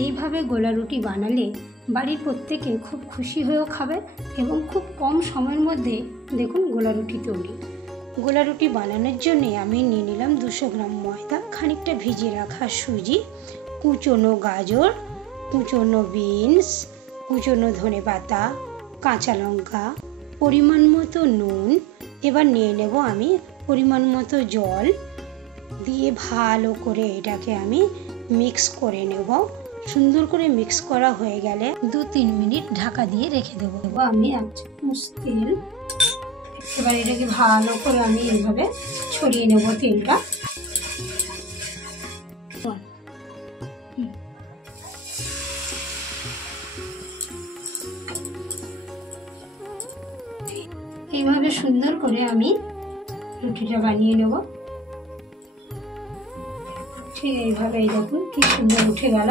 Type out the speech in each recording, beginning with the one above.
এইভাবে গোলা রুটি বানালে বাড়ির প্রত্যেকে খুব খুশি হয়েও খাবে এবং খুব কম সময়ের মধ্যে দেখুন গোলা রুটি তৈরি। গোলা রুটি বানানোর জন্য আমি নিয়ে নিলাম 200 গ্রাম ময়দা, খানিকটা ভিজিয়ে রাখা সুজি, কুচনো গাজর, কুচনো বিনস, কুচনো ধনেপাতা, কাঁচা লঙ্কা, পরিমাণ মতো নুন। এবার নিয়ে নেব আমি পরিমাণ মতো জল দিয়ে ভালো করে এটাকে আমি মিক্স করে নেব। সুন্দর করে মিক্স করা হয়ে গেলে 2-3 মিনিট ঢাকা দিয়ে রেখে দেবো। আমি 1 চামচ তেল, এবার এটাকে ভালো করে আমি এইভাবে ছড়িয়ে নেব তেলটা। এইভাবে সুন্দর করে আমি রুটিটা বানিয়ে নেব। ঠিক এইভাবে এই দেখুন কি সুন্দর উঠে গেল।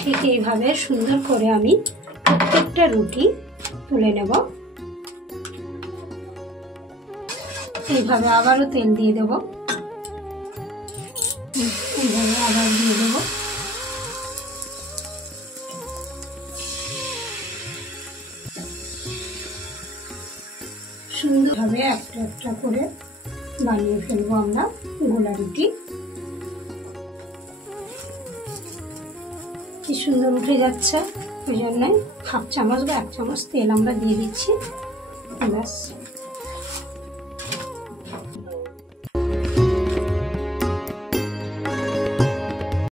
ঠিক এইভাবে সুন্দর করে আমি প্রত্যেকটা রুটি তুলে নেব। এইভাবে আবারও তেল দিয়ে দেব, এইভাবে আবার দিয়ে দেব। সুন্দরভাবে একটা একটা করে বানিয়ে ফেলবো আমরা গোলা রুটি। কি সুন্দর উঠে যাচ্ছে, ওই জন্য 1/2 চামচ বা 1 চামচ তেল আমরা দিয়ে দিচ্ছি। ব্যাস।